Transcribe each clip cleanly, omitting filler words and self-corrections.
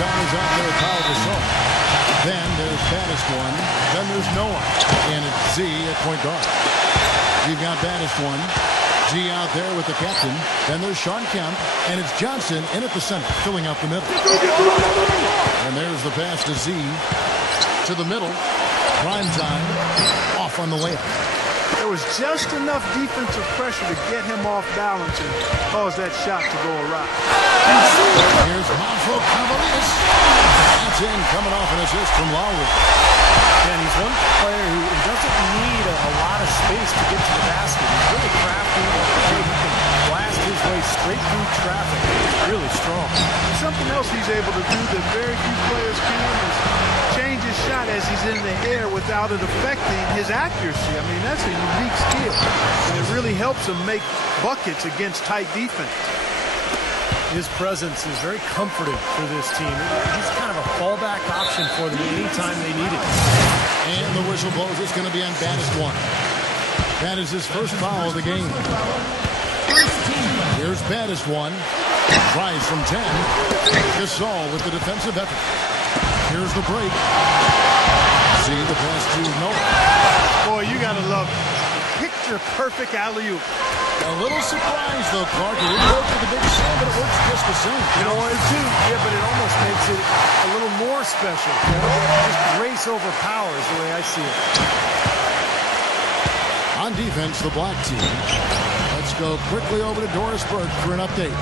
Primetime is out there at foul the song. Then there's baddest one. Then there's Noah. And it's Z at point guard. You've got baddest one. Z out there with the captain. Then there's Sean Kemp. And it's Johnson in at the center, filling out the middle. And there's the pass to Z. To the middle. Primetime off on the layup. There was just enough defensive pressure to get him off balance and cause that shot to go awry. Here's Monfro Cavaliers. That's in, coming off an assist from Lowry. And he's one player who doesn't need a lot of space to get to the basket. He's really crafty. He can blast his way straight through traffic. He's really strong. Something else he's able to do that very few players can is change his shot as he's in the air without it affecting his accuracy. I mean, that's a unique skill. And it really helps him make buckets against tight defense. His presence is very comforting for this team. He's kind of a fallback option for them anytime they need it. And the whistle blows. It's going to be on baddest one. That is his first foul of the game. Here's baddest one. Tries from 10. Gasol with the defensive effort. Here's the break. See the pass to Noah. Boy, you got to love it. Picture-perfect alley-oop. A little surprise, though, Clark. It didn't work with the big slam, but it works just the same. You know what, too? Yeah, but it almost makes it a little more special. You know? Just grace over power is the way I see it. On defense, the black team. Let's go quickly over to Doris Burke for an update.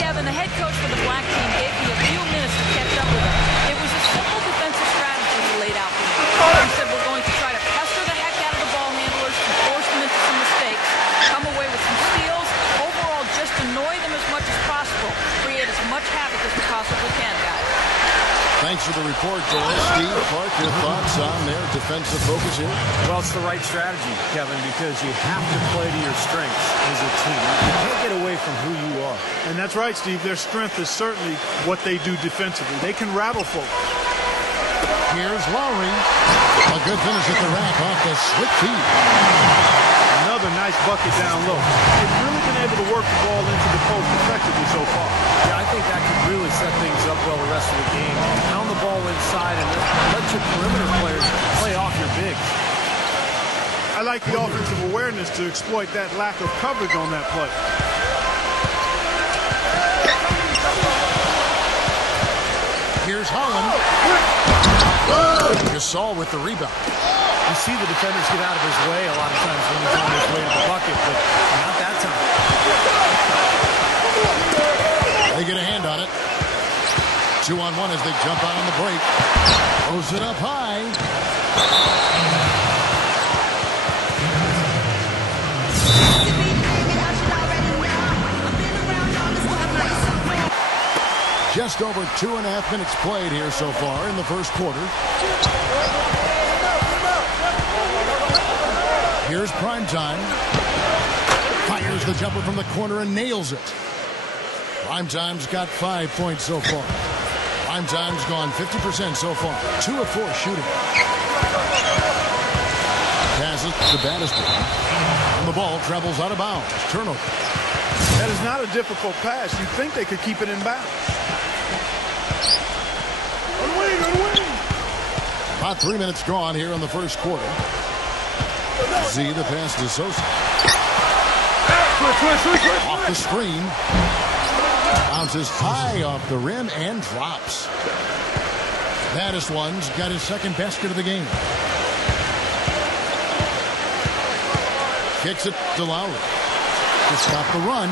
Kevin, the head coach for the black team gave me a few minutes to catch up with him. It was a simple defensive strategy he laid out for me. He said we're going to try to pester the heck out of the ball handlers and force them into some mistakes, come away with some steals, overall just annoy them as much as possible, create as much havoc as we possibly can, guys. Thanks for the report, Doris. Steve, Clark, your thoughts on their defensive focus here? Well, it's the right strategy, Kevin, because you have to play to your strengths as a team. You can't get away from who you are. And that's right, Steve. Their strength is certainly what they do defensively. They can rattle folks. Here's Lowry. A good finish at the rack off the slick feed. Another nice bucket down low. They've really been able to work the ball into the post effectively so far. Yeah, I think that could really set things up well the rest of the game. Pound the ball inside and let your perimeter players play off your bigs. I like the offensive awareness to exploit that lack of coverage on that play. Here's Holland. Gasol with the rebound. You see the defenders get out of his way a lot of times when he's on his way to the bucket, but not that time. They get a hand on it. 2-on-1 as they jump out on the break. Throws it up high. Just over 2.5 minutes played here so far in the first quarter. Here's Primetime. Fires the jumper from the corner and nails it. Primetime's got 5 points so far. Primetime's gone 50% so far. 2 of 4 shooting. Passes the baddest one. And the ball travels out of bounds. Turnover. That is not a difficult pass. You'd think they could keep it in bounds. About 3 minutes gone here in the first quarter. Z the pass to Sosa. Off the screen. Bounces high off the rim and drops. Baddest one's got his second basket of the game. Kicks it to Lowry. To stop the run.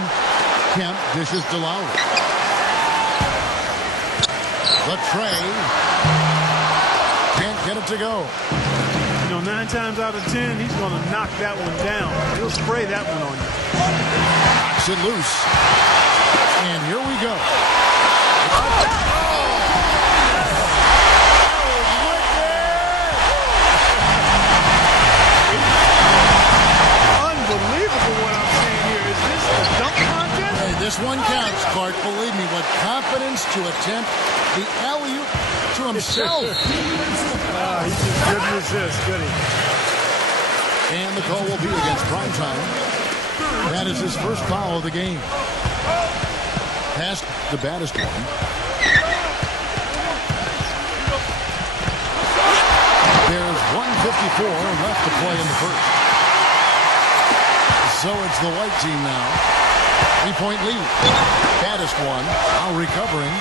Kemp dishes to Lowry. The tray. Can't get it to go. You know, 9 times out of 10, he's going to knock that one down. He'll spray that one on you. Knocks it loose. And here we go. Unbelievable what I'm seeing here. Is this a dunk contest? Hey, this one counts, Clark. Believe me, with confidence to attempt the alley-oop to himself. He just couldn't resist, could he? And the call will be against Primetime. That is his first foul of the game. Past the baddest one. There's 1:54 left to play in the first. So it's the white team now. 3-point lead. Baddest one. Now recovering.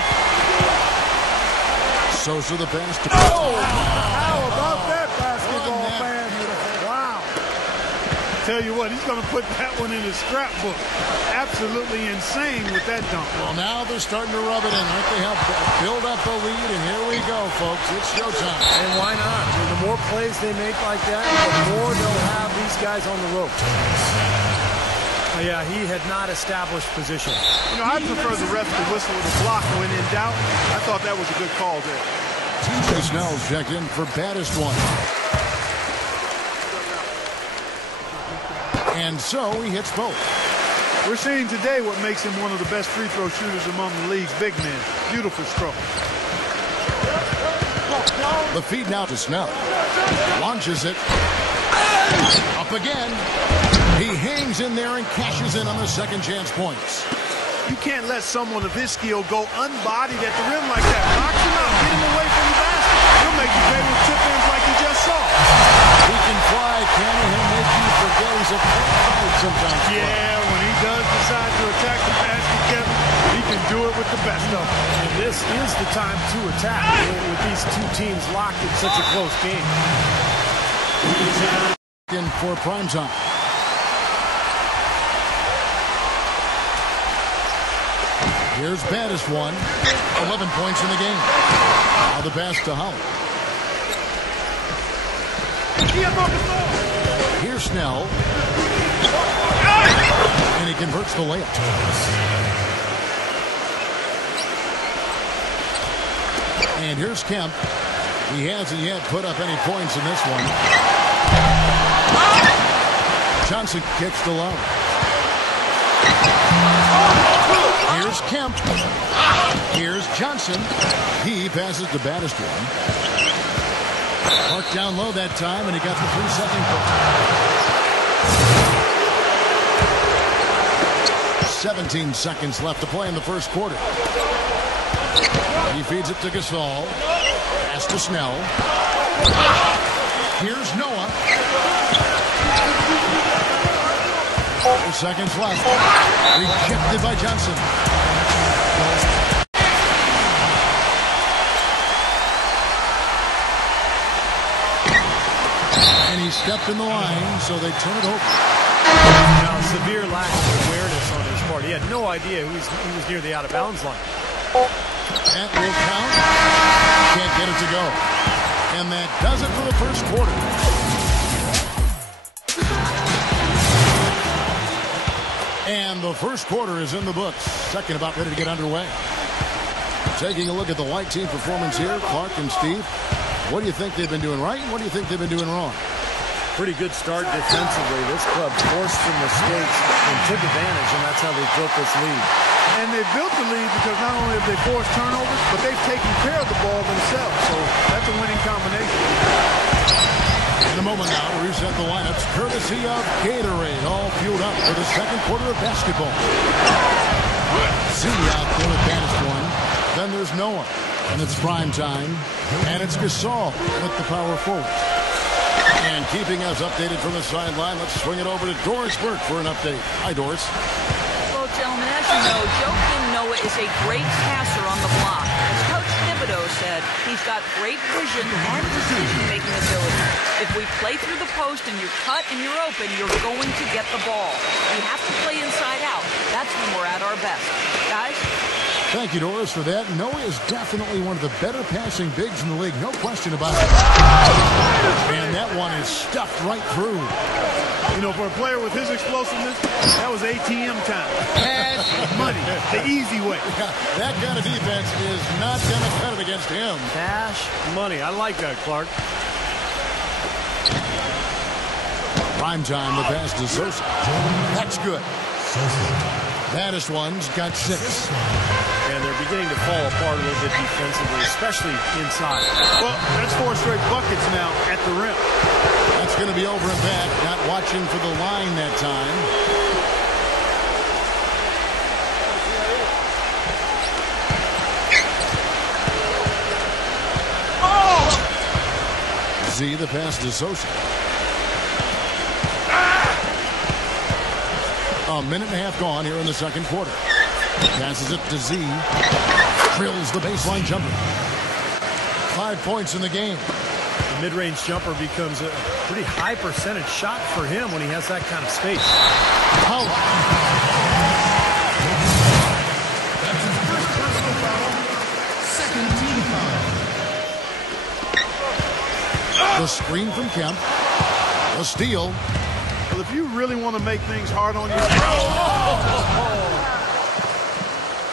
Sosa the pass to... Oh! How about that basketball fan? Wow. Tell you what, he's going to put that one in his scrapbook. Absolutely insane with that dunk. Well, now they're starting to rub it in. Aren't they? Help build up the lead, and here we go, folks. It's showtime. And why not? The more plays they make like that, the more they'll have these guys on the ropes. Yeah, he had not established position. You know, I prefer the ref to whistle with a block when in doubt. I thought that was a good call there. Deejay Snell's checked in for baddest one. And so he hits both. We're seeing today what makes him one of the best free throw shooters among the league's big men. Beautiful stroke. The feed now to Snell. Launches it. Up again. He hangs in there and cashes in on the second chance points. You can't let someone of his skill go unbodied at the rim like that. Box him out. Get him away from the basket. He'll make you pay with tip-ins like you just saw. He can fly, can he? He'll make you forget he's a player sometimes. Yeah, when he does decide to attack the basket, Kevin, he can do it with the best of them. And this is the time to attack with these two teams locked in such a close game. In for prime time. Here's baddest one. 11 points in the game. Now the pass to Holland. Here's Snell. And he converts the layup. And here's Kemp. He hasn't yet put up any points in this one. Johnson kicks to low. Here's Kemp. Here's Johnson. He passes the baddest one. Marked down low that time, and he got the 3-second call. 17 seconds left to play in the first quarter. He feeds it to Gasol. Pass to Snell. Here's Noah. 4 seconds left. Rejected by Johnson. And he stepped in the line, so they turn it over. Now, severe lack of awareness on his part. He had no idea he was near the out-of-bounds line. That will count. Can't get it to go. And that does it for the first quarter. And the first quarter is in the books. Second about ready to get underway. Taking a look at the white team performance here, Clark and Steve. What do you think they've been doing right? What do you think they've been doing wrong? Pretty good start defensively. This club forced some mistakes and took advantage, and that's how they built this lead. And they built the lead because not only have they forced turnovers, but they've taken care of the ball themselves. So that's a winning combination. In a moment now to reset the lineups, courtesy of Gatorade, all fueled up for the second quarter of basketball. Z out there at baddest one. Then there's Noah, and it's prime time. And it's Gasol with the power forward. And keeping us updated from the sideline, let's swing it over to Doris Burke for an update. Hi, Doris. Well, gentlemen, as you know, Joakim Noah is a great passer on the block. As Coach Thibodeau said, he's got great vision and decision-making ability. If we play through the post and you're cut and you're open, you're going to get the ball. We have to play inside out. That's when we're at our best. Guys? Thank you, Doris, for that. Noah is definitely one of the better passing bigs in the league. No question about it. And that one is stuffed right through. You know, for a player with his explosiveness, that was ATM time. Cash money, the easy way. Yeah, that kind of defense is not going to cut it against him. Cash money. I like that, Clark. Prime time, the pass to Sosa. That's good. Baddest one's got 6. And they're beginning to fall apart a little bit defensively, especially inside. Well, that's 4 straight buckets now at the rim. That's going to be over and back. Not watching for the line that time. Z Z, the pass to Sosa. A minute and a half gone here in the second quarter. Passes it to Z. Drills the baseline jumper. 5 points in the game. The mid-range jumper becomes a pretty high percentage shot for him when he has that kind of space. Power. That's his first personal foul. Second team foul. The screen from Kemp. A steal. Well, if you really want to make things hard on yourself.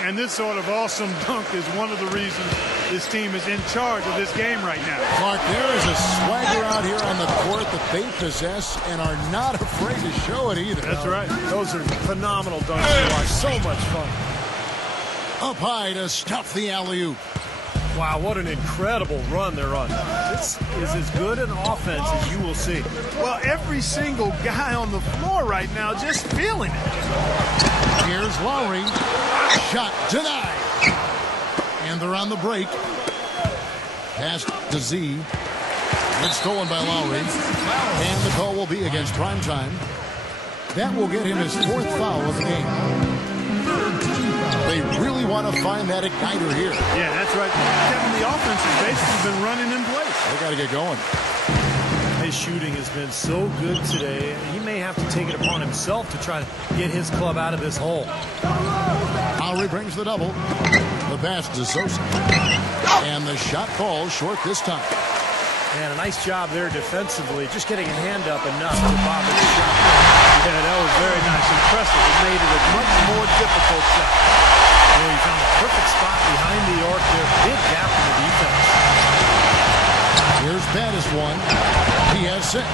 And this sort of awesome dunk is one of the reasons this team is in charge of this game right now. Clark, there is a swagger out here on the court that they possess and are not afraid to show it either. That's right. Those are phenomenal dunks to watch. So much fun. Up high to stuff the alley-oop. Wow, what an incredible run they're on. This is as good an offense as you will see. Well, every single guy on the floor right now just feeling it. Here's Lowry. Shot denied. And they're on the break. Pass to Z. It's stolen by Lowry. And the call will be against Primetime. That will get him his fourth foul of the game. They really want to find that igniter here. Yeah, that's right. Kevin, the offense has basically been running in place. They got to get going. His shooting has been so good today. He may have to take it upon himself to try to get his club out of this hole. Lowry brings the double. The pass to Sosa. And the shot falls short this time. Man, a nice job there defensively, just getting a hand up enough to bob his shot. Yeah, that was very nice. Impressive. It made it a much more difficult shot. Well, he found a perfect spot behind the arc there. Big gap in the defense. Here's Battis one. He has 6.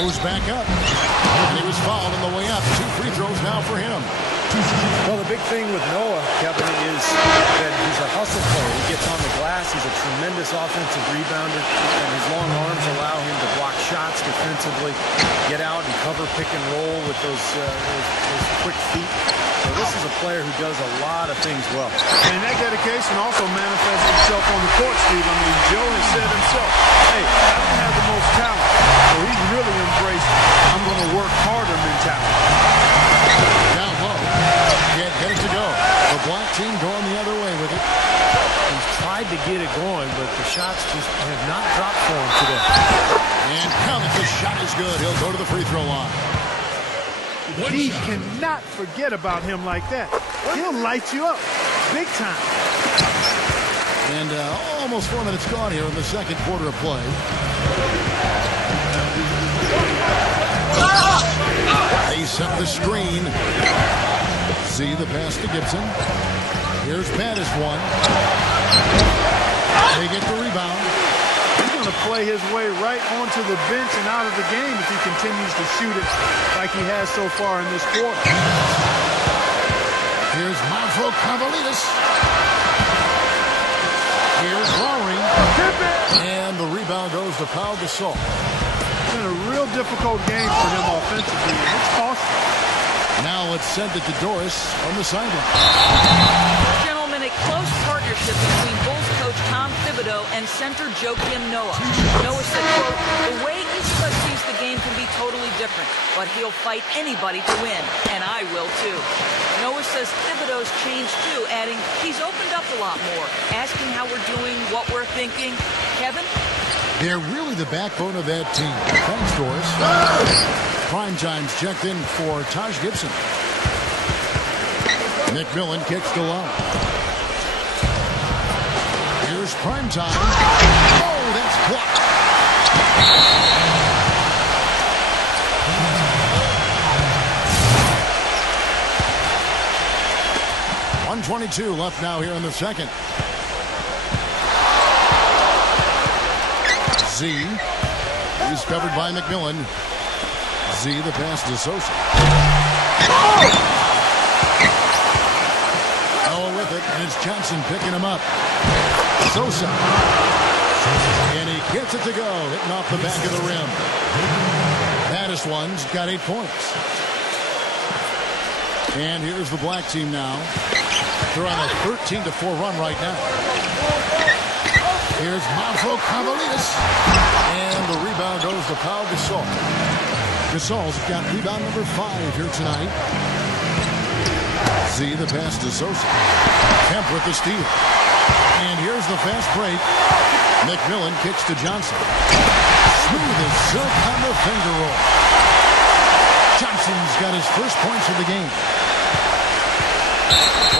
Goes back up. And he was fouled on the way up. 2 free throws now for him. Well, the big thing with Noah, Kevin, is that he's a hustle player. He gets on the glass. He's a tremendous offensive rebounder, and his long arms allow him to block shots defensively, get out and cover pick and roll with those quick feet. So this is a player who does a lot of things well. And that dedication also manifests itself on the court, Steve. I mean, Joe has said himself, hey, I don't have the most talent. So he's really embraced, I'm going to work harder mentality. Down low. Can't get it to go. The black team going the other way with it. He's tried to get it going, but the shots just have not dropped for him today. And count it. The shot is good. He'll go to the free throw line. He cannot forget about him like that. He'll light you up big time. And almost 4 minutes gone here in the second quarter of play. They set the screen. See the pass to Gibson. Here's Battis one. They get the rebound. He's going to play his way right onto the bench and out of the game if he continues to shoot it like he has so far in this quarter. Here's Manfro Cavalitas. Here's Lowry. And the rebound goes to Pau Gasol. It's been a real difficult game for him offensively. It's costly. Now let's send it to Doris on the sideline. Gentlemen, a close partnership between Bulls coach Tom Thibodeau and center Joakim Noah. Noah said, quote, the way each of us sees the game can be totally different, but he'll fight anybody to win, and I will too. Noah says Thibodeau's changed too, adding, he's opened up a lot more, asking how we're doing, what we're thinking. Kevin? They're really the backbone of that team. Thanks, Doris. Primetime's checked in for Taj Gibson. McMillan kicks to low. Here's Primetime. Oh, that's blocked. 1:22 left now here in the second. Z is covered by McMillan. Z the pass to Sosa. Noah with it, and it's Johnson picking him up. Sosa. And he gets it to go, hitting off the back of the rim. Baddest one's got 8 points. And here's the black team now. They're on a 13-4 run right now. Here's Mavro Cavalitas. And the rebound goes to Pau Gasol. Gasol's got rebound number 5 here tonight. Z, the pass to Sosa. Kemp with the steal. And here's the fast break. McMillan kicks to Johnson. Smooth as silk on the finger roll. Johnson's got his first points of the game.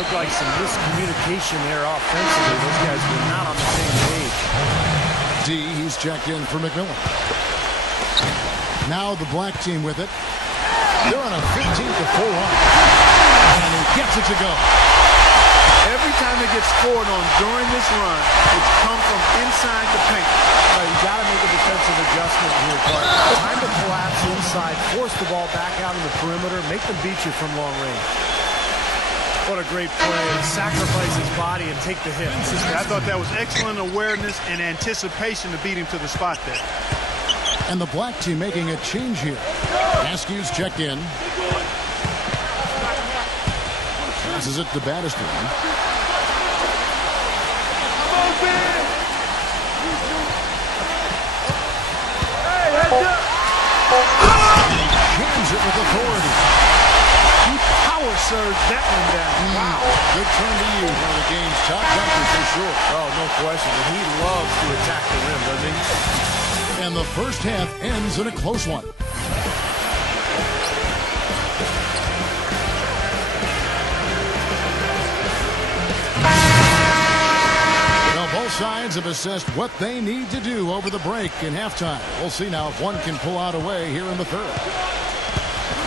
Looked like some miscommunication there offensively. Those guys were not on the same page. D, he's checked in for McMillan. Now the black team with it. They're on a 15-4 run. And he gets it to go. Every time they get scored on during this run, it's come from inside the paint. Right, you got to make a defensive adjustment here, Clark. Time to collapse inside, force the ball back out on the perimeter, make them beat you from long range. What a great play. Sacrifice his body and take the hit. I thought that was excellent awareness and anticipation to beat him to the spot there. And the black team making a change here. Askew's checked in. Passes it to Battiston. Jams it with authority. He power surged that one down. Wow. Good turn to use. One of the game's top jumpers for sure. Oh, no question. And he loves to attack the rim, doesn't he? And the first half ends in a close one. Well, both sides have assessed what they need to do over the break in halftime. We'll see now if one can pull out a way here in the third.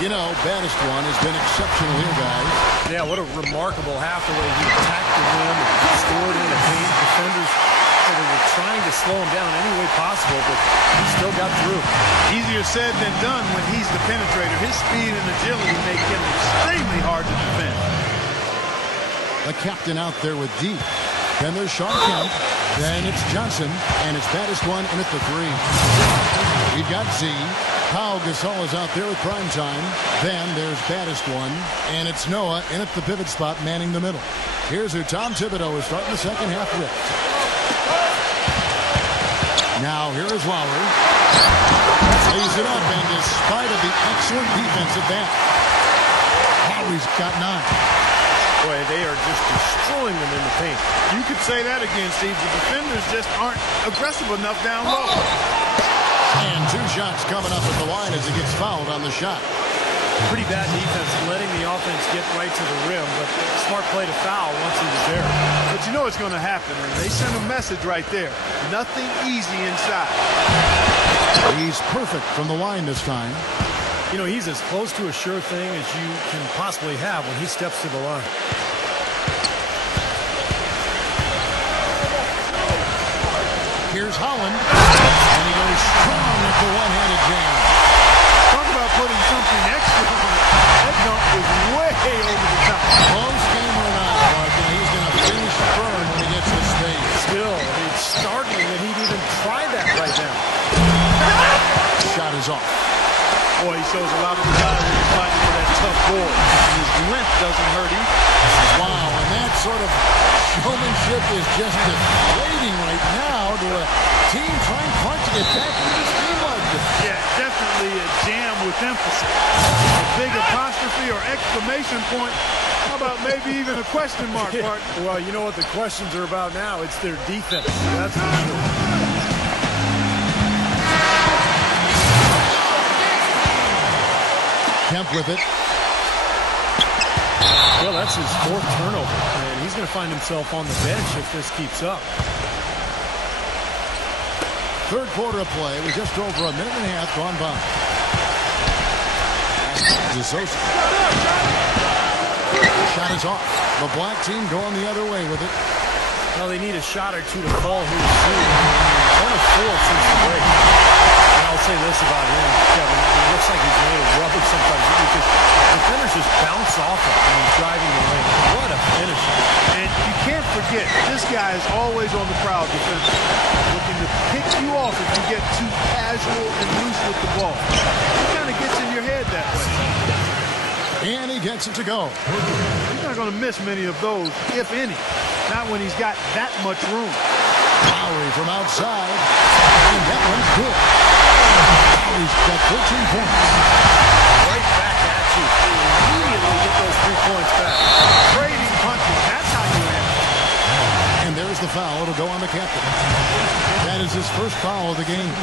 You know, Battiston has been exceptional here, guys. Yeah, what a remarkable half the way he attacked the rim and scored in the paint. Defenders, they were trying to slow him down any way possible, but he still got through. Easier said than done when he's the penetrator. His speed and agility make him extremely hard to defend. The captain out there with D. Then there's Sean Kemp. Then it's Johnson. And it's Battiston in at the 3. We've got Z. Pau Gasol is out there with prime time. Then there's Battiston. And it's Noah in at the pivot spot, manning the middle. Here's who Tom Thibodeau is starting the second half with. Now here is Lowry. Lays it up, and despite of the excellent defensive back, Lowry's got 9. Boy, they are just destroying them in the paint. You could say that again, Steve. The defenders just aren't aggressive enough down low. And 2 shots coming up at the line as he gets fouled on the shot. Pretty bad defense, letting the offense get right to the rim, but smart play to foul once he was there. But you know it's going to happen. They send a message right there. Nothing easy inside. He's perfect from the line this time. You know, he's as close to a sure thing as you can possibly have when he steps to the line. Here's Holland. And he goes strong with the one-handed jam. Talk about putting something extra on it. That dunk was way over the top. Close game or not, but he's going to finish firm when he gets to space. Still, it's startling that he'd even try that right now. Shot is off. Boy, he shows a lot of desire when he's fighting for that tough ball. And his length doesn't hurt either. Wow, and that sort of showmanship is just deflating right now to a team trying hard to get back to this game like this. Yeah, definitely a jam with emphasis. A big apostrophe or exclamation point. How about maybe even a question mark, Martin? Well, you know what the questions are about now? It's their defense. That's for sure. Kemp with it. Well, that's his 4th turnover, and he's going to find himself on the bench if this keeps up. Third quarter of play with just over a minute and a half gone by. Sosa. Shot is off. The black team going the other way with it. Well, they need a shot or two to fall here soon. 1 of 4 since the break. And I'll say this about him, Kevin. It looks like he's made of rubber sometimes. Defenders just bounce off him when he's driving the lane. What a finish. And you can't forget, this guy is always on the prowl defensively, looking to pick you off if you get too casual and loose with the ball. He kind of gets in your head that way. And he gets it to go. He's not going to miss many of those, if any. Not when he's got that much room. Lowry from outside. And that one's good. Lowry's got 13 points. Right back at you. Immediately get those 3 points back. Trading punches. That's how you end. And there's the foul. It'll go on the captain. That is his first foul of the game.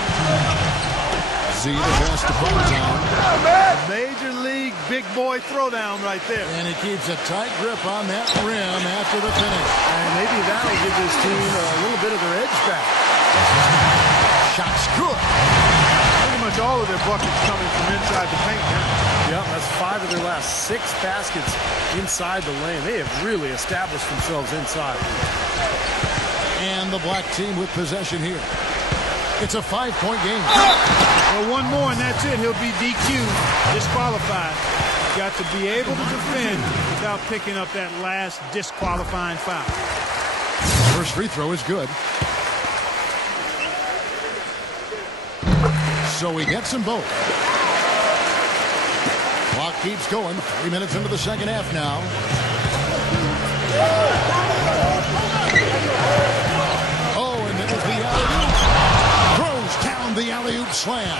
Z the pass to Primetime. Major league big boy throwdown right there. And he keeps a tight grip on that rim after the finish. And maybe that'll give this team a little bit of their edge back. Shot's good. Pretty much all of their buckets coming from inside the paint now. Yep, that's 5 of their last 6 baskets inside the lane. They have really established themselves inside. And the black team with possession here. It's a 5-point game. Well, one more and that's it. He'll be DQ'd, disqualified. Got to be able to defend without picking up that last disqualifying foul. First free throw is good. So he gets them both. Clock keeps going. 3 minutes into the second half now. Oh, and there's the alley-oop. Throws down the alley-oop slam.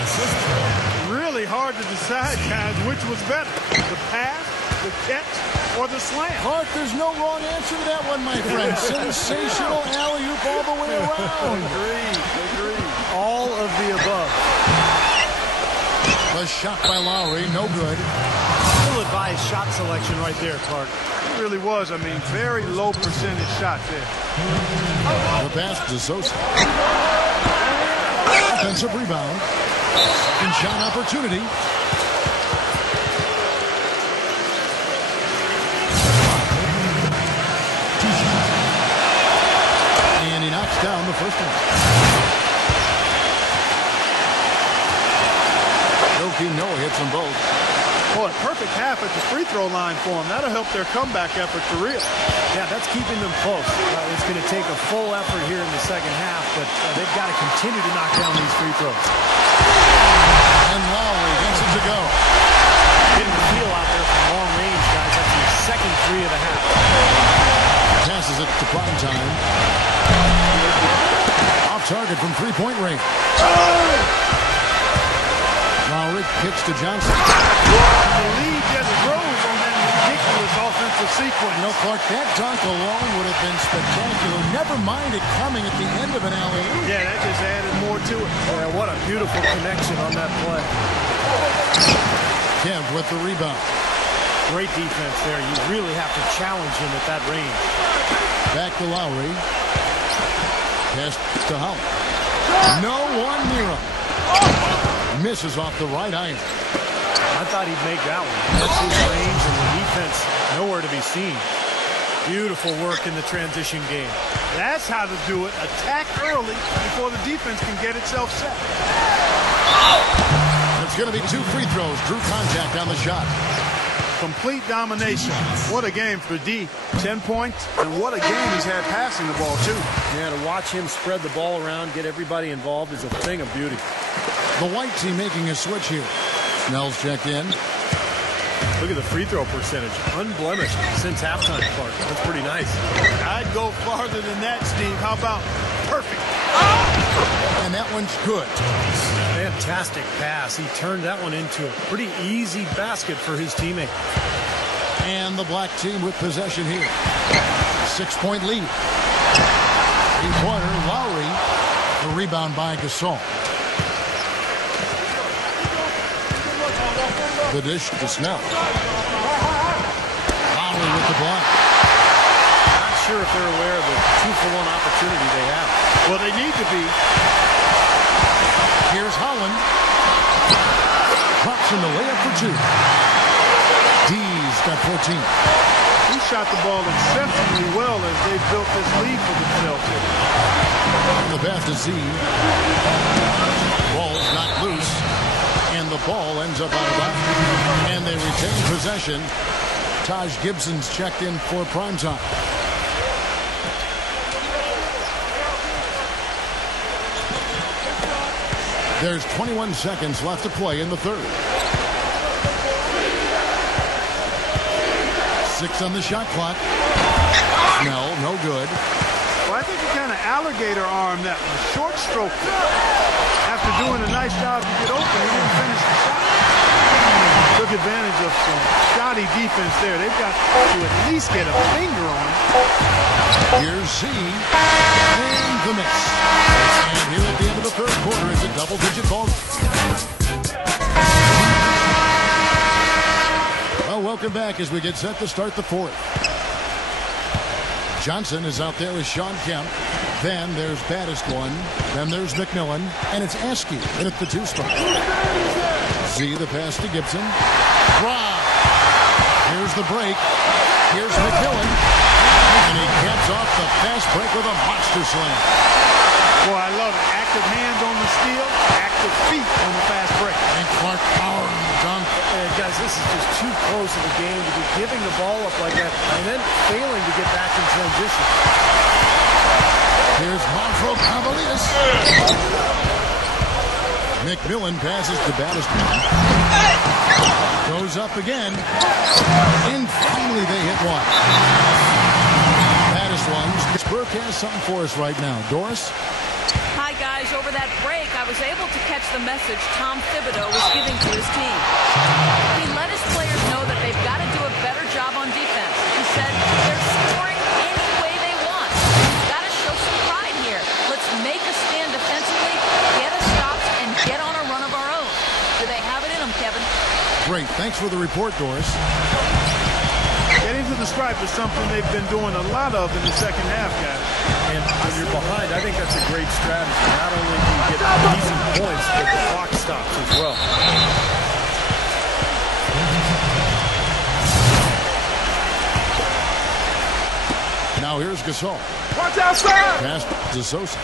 Really hard to decide, guys, which was better. The pass, the catch, or the slam. Clark, there's no wrong answer to that one, my friend. Sensational alley-oop all the way around. Agreed. All of the above. The shot by Lowry, no good. Still advised shot selection right there, Clark. It really was. I mean, very low percentage shot there. The pass to Sosa. Offensive rebound. And shot opportunity. And he knocks down the first one. Noah hits them both. Boy, perfect half at the free throw line for them. That'll help their comeback effort for real. Yeah, that's keeping them close. It's going to take a full effort here in the second half, but they've got to continue to knock down these free throws. And Lowry gets it to go. Getting the feel out there from long range, guys. That's the second 3 of the half. Passes it to Primetime. Off target from three-point range. Lowry kicks to Johnson. The lead just grows on that ridiculous offensive sequence. You know, Clark, that dunk alone would have been spectacular. Never mind it coming at the end of an alley-oop. Yeah, that just added more to it. Yeah, what a beautiful connection on that play. Kev with the rebound. Great defense there. You really have to challenge him at that range. Back to Lowry. Pass to Howell. No one near him. Misses off the right iron. I thought he'd make that one. That's his range, and the defense nowhere to be seen. Beautiful work in the transition game. That's how to do it. Attack early before the defense can get itself set. It's going to be 2 free throws. Drew contact on the shot. Complete domination. What a game for D. 10 points, and what a game he's had passing the ball, too. Yeah, to watch him spread the ball around, get everybody involved is a thing of beauty. The white team making a switch here. Snell's checked in. Look at the free throw percentage. Unblemished since halftime, Clark. That's pretty nice. I'd go farther than that, Steve. How about perfect? And that one's good. Fantastic pass. He turned that one into a pretty easy basket for his teammate. And the black team with possession here. 6-point lead. Three-pointer, Lowry. The rebound by Gasol. The dish to Snell. Lowry with the block. Not sure if they're aware of the 2-for-1 opportunity they have. Well, they need to be. Here's Holland. Drops in the layup for 2. D's got 14. He shot the ball exceptionally well as they built this lead for themselves here. The pass to Z. Ball's not loose. And the ball ends up out of bounds. And they retain possession. Taj Gibson's checked in for Primetime. There's 21 seconds left to play in the third. 6 on the shot clock. Snell, no good. I think he kind of alligator armed that one. Short stroke. After doing a nice job to get open, he didn't finish the shot. Took advantage of some shoddy defense there. They've got to at least get a finger on it. Here's Z, and the miss. And here at the end of the third quarter, it's a double-digit ball. Well, welcome back as we get set to start the fourth. Johnson is out there with Sean Kemp. Then there's Baddest one. Then there's McMillan. And it's Askey in at the 2 spot. Z, the pass to Gibson. Wow. Here's the break. Here's McMillan. And he caps off the fast break with a monster slam. Boy, I love it. Active hands on the steal, active feet on the fast break. And Clark power on the dunk. Guys, this is just too close of a game to be giving the ball up like that and then failing to get back in transition. Here's Monfro Cavaliers. McMillan passes to Baddest. Goes up again. And finally they hit one. Baddest ones. Burke has something for us right now. Doris? Hi, guys. Over that break, I was able to catch the message Tom Thibodeau was giving to his team. He let his players know that they've got to do a better job on defense. He said they're scoring any way they want. Got to show some pride here. Let's make a stand defensively, get us stops, and get on a run of our own. Do they have it in them, Kevin? Great. Thanks for the report, Doris. Getting to the stripe is something they've been doing a lot of in the second half, guys. And when you're behind, I think that's a great strategy. Not only do you get easy points, but the clock stops as well. Now here's Gasol. Watch outside! Pass to Sosa.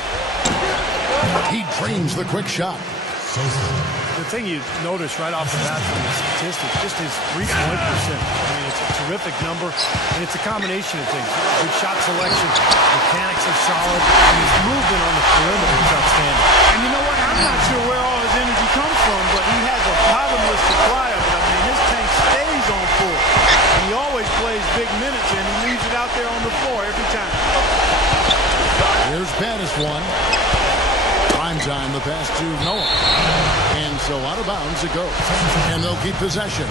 He drains the quick shot. The thing you notice right off the bat from the statistics, just his three-point percent. I mean, it's a terrific number, and it's a combination of things. Good shot selection, mechanics are solid, and his movement on the perimeter is outstanding. And you know what? I'm not sure where all his energy comes from, but he has a bottomless supply of it. I mean, his tank stays on full. And he always plays big minutes, and he leaves it out there on the floor every time. Here's Baddest one. Prime time, the pass to Noah. And so out of bounds it goes. And they'll keep possession.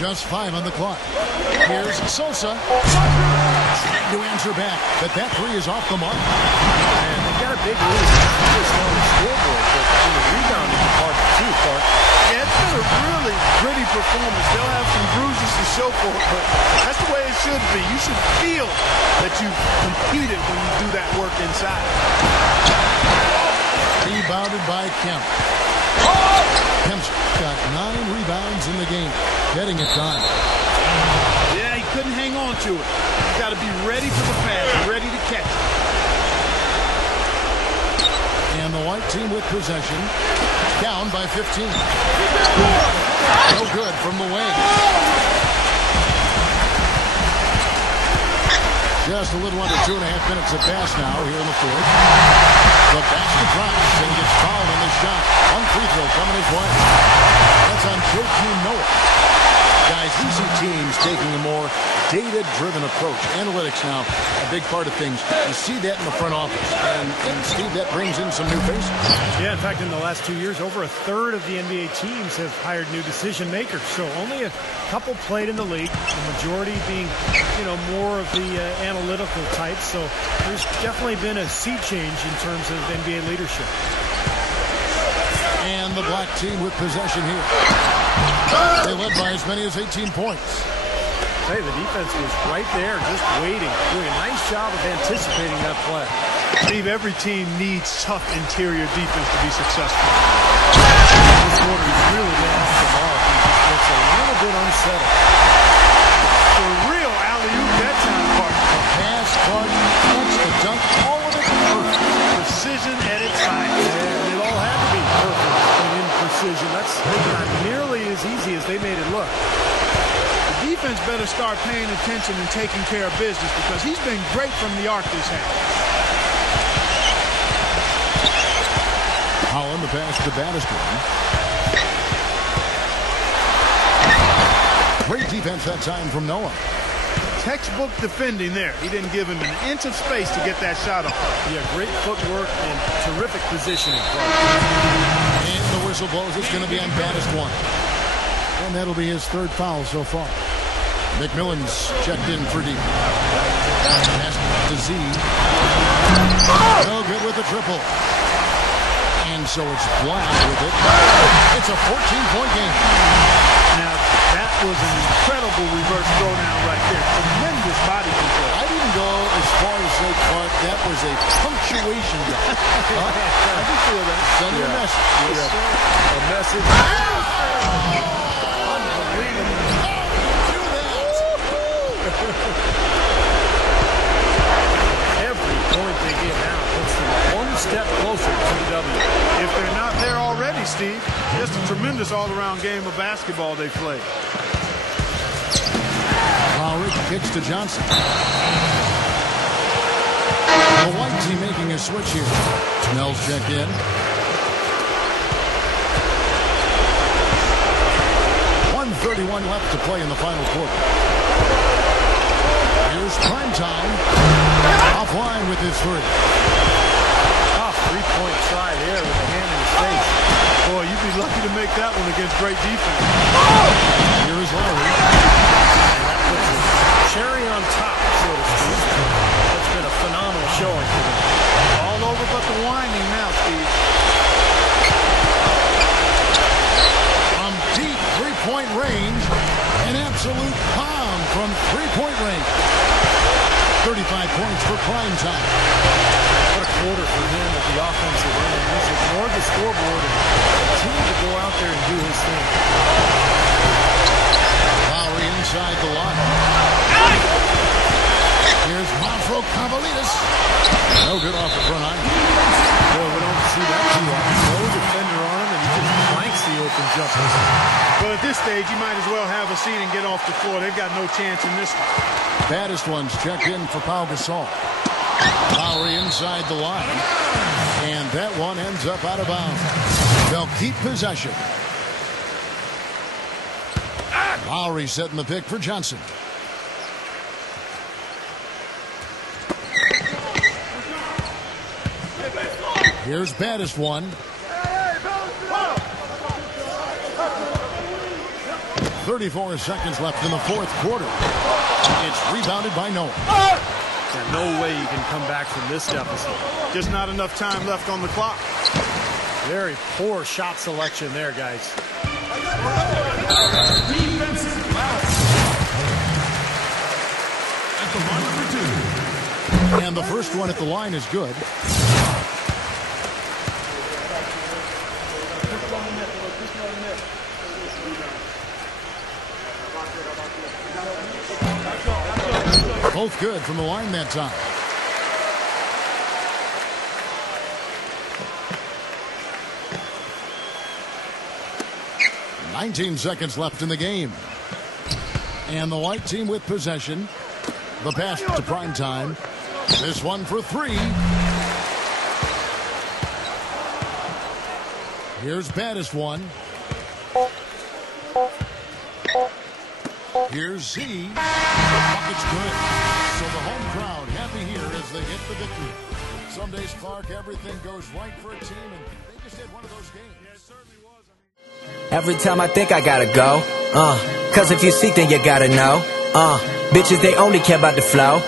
Just 5 on the clock. Here's Sosa. Trying to answer back, but that 3 is off the mark. And they got a big lead, not just on the scoreboard, but in the rebounding department too, Clark. Yeah, it's been a really gritty performance. They'll have some bruises to show for it, but that's the way it should be. You should feel that you competed when you do that work inside. Rebounded by Kemp. Kemp's got 9 rebounds in the game, getting it done. Yeah, he couldn't hang on to it. He's got to be ready for the pass, ready to catch it. And the white team with possession, down by 15. No good from the wing. Just a little under 2.5 minutes at pass now here in the fourth. The basket drops and gets fouled on the shot. One free throw coming his way. That's on Joakim Noah. Guys, we see teams taking a more data-driven approach. Analytics now, a big part of things. You see that in the front office. And Steve, that brings in some new faces. Yeah, in fact, in the last 2 years, over a third of the NBA teams have hired new decision makers. So only a couple played in the league, the majority being, more of the analytical types. So there's definitely been a sea change in terms of NBA leadership. And the black team with possession here. They led by as many as 18 points. Hey, the defense was right there, just waiting, doing a nice job of anticipating that play. Steve, every team needs tough interior defense to be successful. This quarter, he's really been off the mark. He just looks a little bit unsettled. For real alley-oop that time, partner. Pass, Clark, catch the dunk, all of it perfect. Precision at its finest. And it all had to be perfect and in precision. That's not nearly as easy as they made it look. The defense better start paying attention and taking care of business because he's been great from the arc this half. Holland, the pass to Baddest. Great defense that time from Noah. Textbook defending there. He didn't give him an inch of space to get that shot off. Yeah, great footwork and terrific positioning. And the whistle blows. It's going to be on baddest one. And that'll be his third foul so far. McMillan's checked in for deep. Pass to Z. No good with the triple. And so it's Black with it. It's a 14-point game. Now, that was an incredible reverse throwdown right there. Tremendous body control. I'd even go as far as say, Clark, that was a punctuation guy. I do feel that. Send your message. Yes, sir. A message. Every point they get now puts them one step closer to the W. If they're not there already, Steve, just a tremendous all-around game of basketball they played. Lowry kicks to Johnson. The white team making a switch here. Snell's checked in. .131 left to play in the final quarter. Here's prime time. Offline with his three. Tough three-point try there with the hand in his face. Boy, you'd be lucky to make that one against great defense. Here is Lowry. And that puts a cherry on top, so to speak. That's been a phenomenal showing for them. All over but the winding now, Steve. From deep three-point range, an absolute bomb from three-point range. 35 points for prime time. What a quarter for him at the offensive end. He's ignored the scoreboard and continued to go out there and do his thing. Lowry inside the line. Here's Monfro Cavalitas. No good off the front iron. Boy, we don't see that too often. No defender on him, and he just blanks the open jumper. Well, at this stage, you might as well have a seat and get off the floor. They've got no chance in this one. Baddest ones checked in for Pau Gasol. Lowry inside the line. And that one ends up out of bounds. They'll keep possession. Lowry setting the pick for Johnson. Here's baddest one. 34 seconds left in the fourth quarter. It's rebounded by Noah. There's no way you can come back from this deficit. Just not enough time left on the clock. Very poor shot selection there, guys. Defensive foul. At the line number 2. And the first one at the line is good. Both good from the line that time. $19 seconds left in the game. And the white team with possession. The pass to prime time. This one for three. Here's baddest one. Here's Z. It's good. So the home crowd happy here as they get the victory. Some days, Clark, everything goes right for a team, and they just had one of those games. Yeah, it certainly was. Every time I think I gotta go, cause if you seek then you gotta know, bitches they only care about the flow,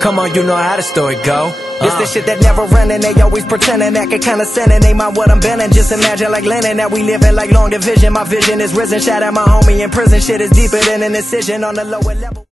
come on you know how the story go. This the shit that never run and they always pretending, acting kinda sinning, ain't mind what I'm bending. Just imagine like Lennon that we living like long division. My vision is risen, shout out my homie in prison. Shit is deeper than an incision on the lower level.